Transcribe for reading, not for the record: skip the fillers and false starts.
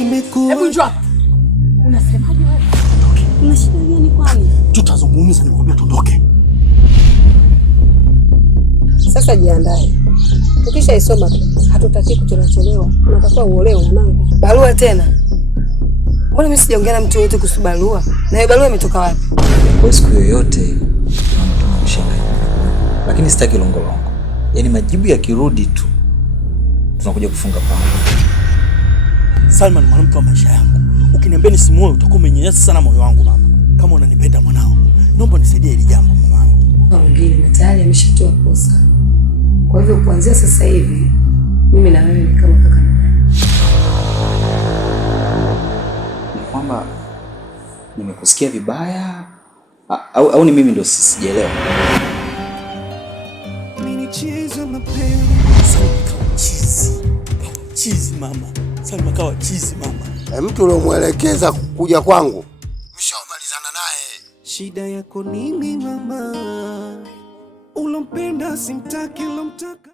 Nimekuwa. Hebu njoo. Unasemaje wewe? Una shida gani kwani? Tutazungumza, nikwambia tuondoke. Sasa jiandae. Ukishaisoma hatutaki kuchelewa. Unatakiwa uolewe mwanangu. Barua tena? Mbona mimi sijaongea na mtu yote kuhusu barua? Na hiyo barua imetoka wapi? Kwa siku yoyote tunamshanga. Lakini sitaki longolongo. Yaani majibu yakirudi tu tunakuja kufunga pamoja. Salma ni mwanamke wa maisha yangu. Ukiniambia nisimuoe utakuwa umenyanyasa sana moyo wangu mama. Kama unanipenda mwanao, naomba nisaidie hili jambo mamangu. Mwingine tayari ameshatoa kosa. Kwa hivyo kuanzia sasa hivi mimi na wewe ni kama kaka na dada. Ni kwamba nimekusikia vibaya au ni mimi ndo sijaelewa? Chizi mama. Salma kawa chizi mama. Mtu uliomwelekeza kuja kwangu mshaomalizana naye. Shida yako nini mama? Ulompenda simtaki, ulomtaka